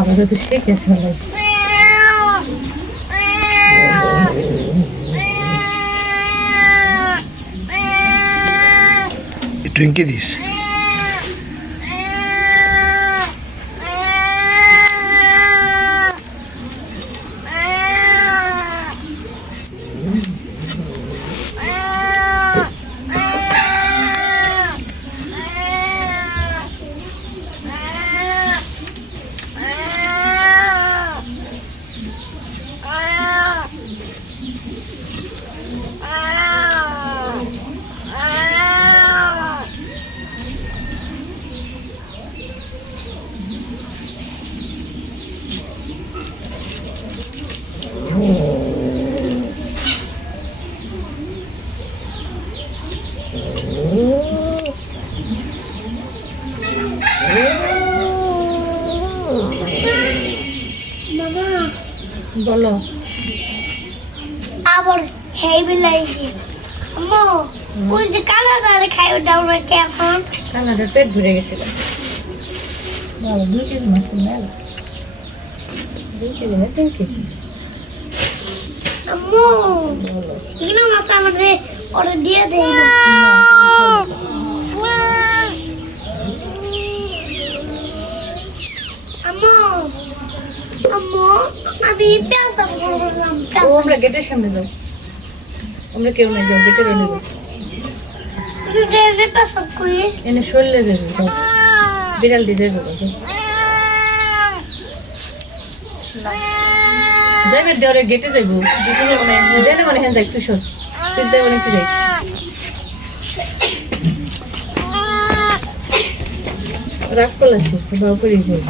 আমাদের তো শিখেছে Twinkie this. বলো আবার হেভি লাগছে আম্মু কোন যে কালার খাইও দাও না কেমন কানাডার পেট ভরে গেছিল বাবা 2 কেজি মাছ না 2 কেজি না 3 কেজি আম্মু কিনা মাছ আমাদের অর্ডার দিয়ে দেই না আম্মু আম্মু আমি পেঁচা বললাম আমরা গেটের সামনে যাও আমরা কেউ না যাও গেটের ওখানে যাও যদি পেঁচা করি এনে শরীরে যাবে যাও বিড়াল দিয়ে যাবে যাইবে ডরে গেটে যাইবো জানে মনে হেন যাই তুই শোন তুই যাই মনে ফিরে রাগ করলাছিস বাবা করে যাই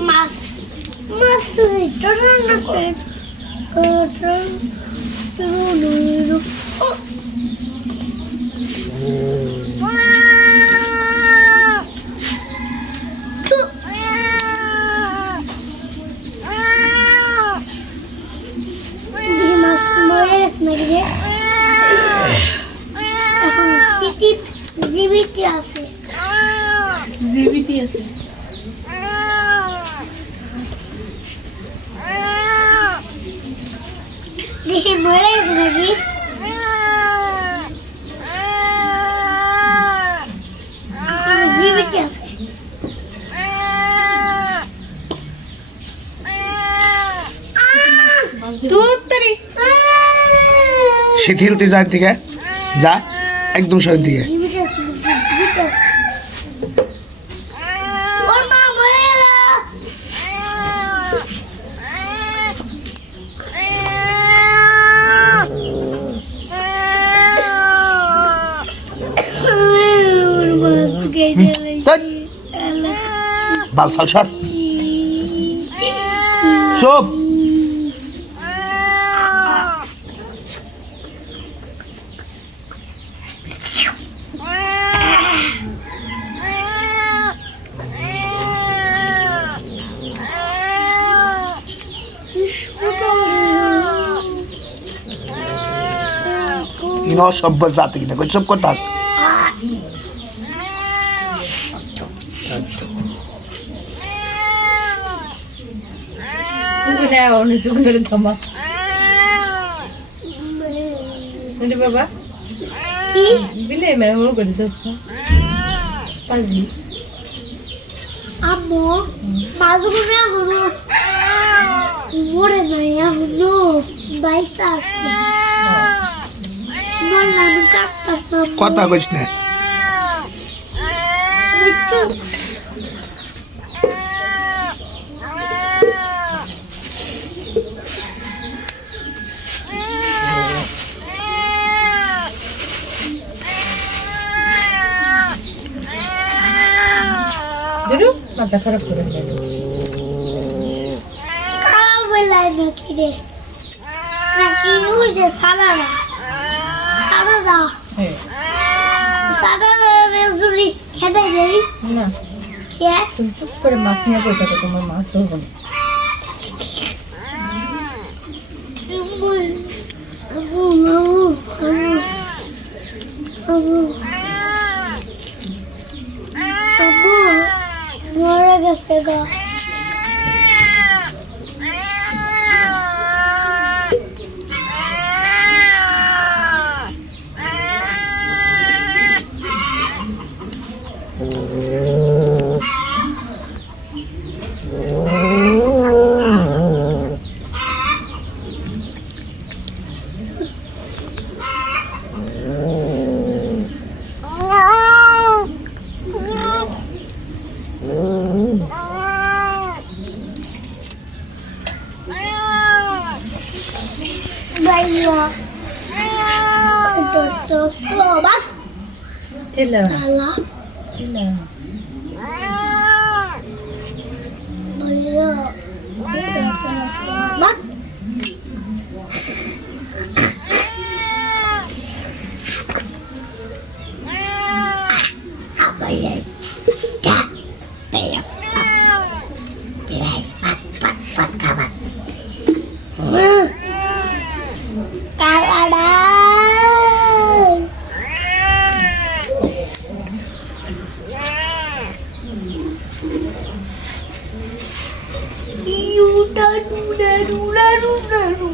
Mas জীবিত আছে দেখি মরে গেছে নাকি জীবিত আছে শিথিল তুই যার থেকে যা একদম শরীর থেকে জীবিত আছে ওর মা মরে গেল বালসাল সর সব ইনো সভ্য জাতি কিনা কই সব কথা না অন্য সুন্দর থামা মানে বাবা কি বিলে মে হলো করে দোস্ত পাজি আম্মু মাঝগুলো হলো মরে নাই হলো বাইসা আছে বললাম কাটতাম কথা কইছ না দেখো মাথা খারাপ করে দিল খারাপ হইলাই নাকি রে নাকি ওই যে সালারা খেতে যাই না কে তুমি চুপ করে মাছ নিয়ে বসে থাকো, তোমার মাছ ধরবো না। মরে গেছে গা চিল্লাও না, Allah, চিল্লাও না। Bak. Apa ya? Kak, kayak pat kawan. Kalada. Daru.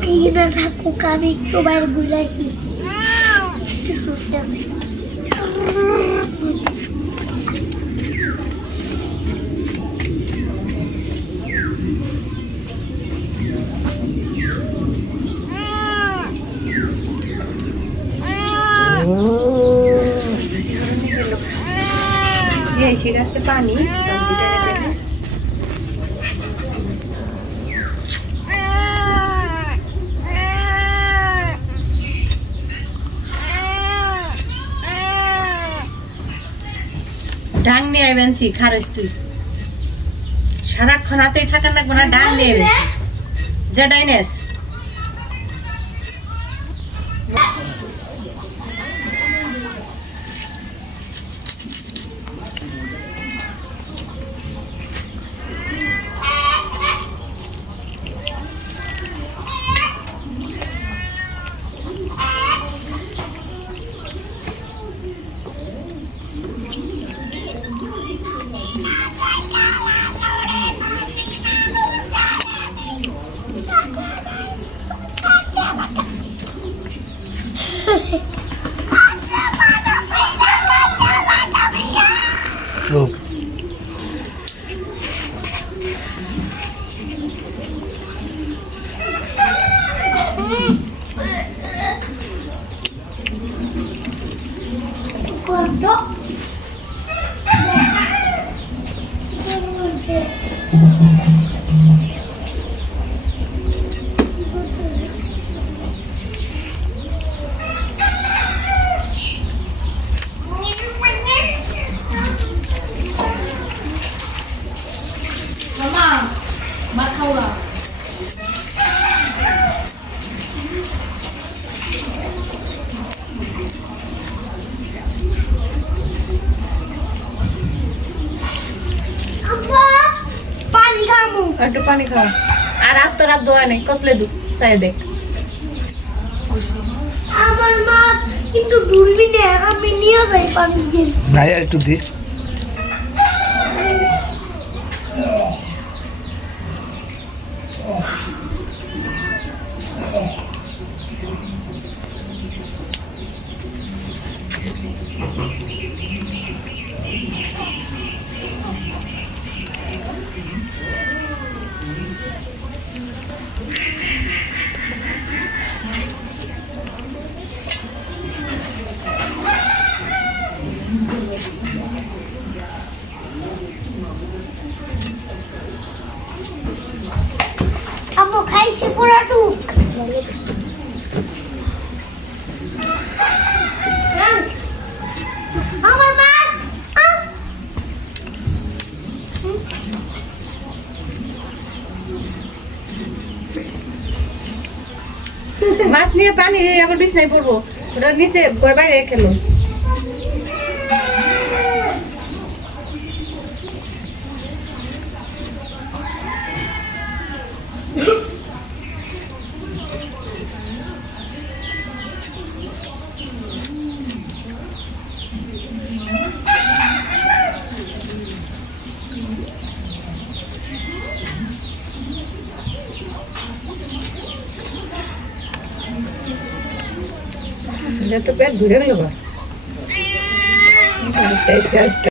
Keinginan aku kami itu bayar gula sih. Sudah. ये इसी से पानी ডাং নিয়ে আইবেন সি খারস তুই সারাক্ষণ হাতেই থাকার লাগবে না, ডাং নিয়ে আইবেন যে ডাইনেস Look. Kodok. একটু পানি খাও আর রাত তো রাত দোয়া নেই কসলে দু চাই দেখ আমার মাছ কিন্তু দূরবি না আমি নিয়ে যাই পানি দিয়ে নাই একটু দি আম্মু খাইছি পুরাটু আমার মাছ মাছ নিয়ে পানি এখন বিছনায় পড়বো, ওটা নিচে ঘর বাইরে খেলো। তো পেট ঘুরে গেল।